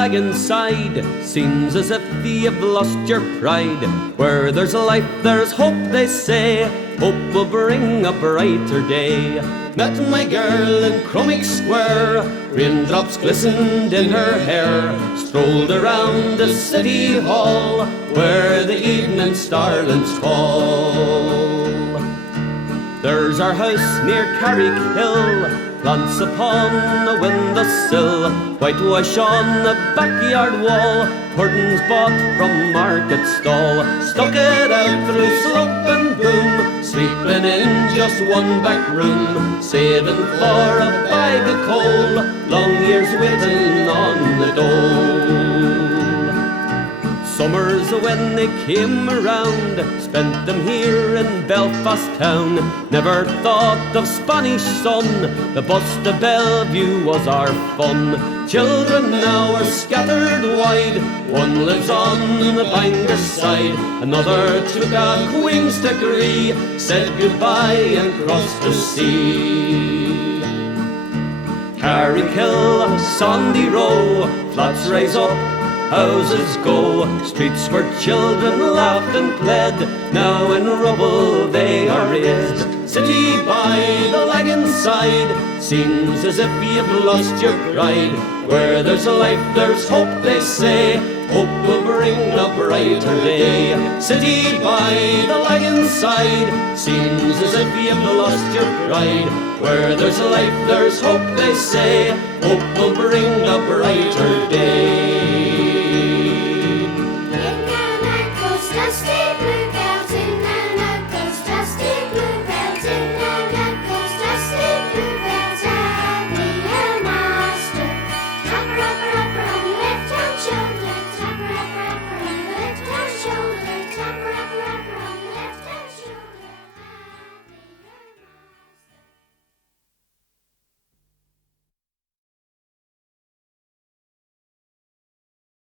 Lagan side, seems as if you've lost your pride. Where there's life, there's hope, they say. Hope will bring a brighter day. Met my girl in Crummock Square, raindrops glistened in her hair. Strolled around the city hall, where the evening starlings fall. There's our house near Carrickhill, plants upon a windowsill, whitewash on the backyard wall, curtains bought from market stall. Stuck it out through slope and boom, sleeping in just one back room, saving for a bag of coal, long years waiting on the dole. Summers when they came around, spent them here in Belfast town. Never thought of Spanish sun, the bus to Bellevue was our fun. Children now are scattered wide, one lives on the Bangor side, another took a Queen's degree, said goodbye and crossed the sea. Carrickhill, Sandy Row, flats rise up, houses go, streets where children laughed and played, now in rubble they are raised. City by the Lagan side, seems as if you've lost your pride. Where there's life, there's hope, they say. Hope will bring a brighter day. City by the Lagan side, seems as if you've lost your pride. Where there's life, there's hope, they say. Hope will bring a brighter day.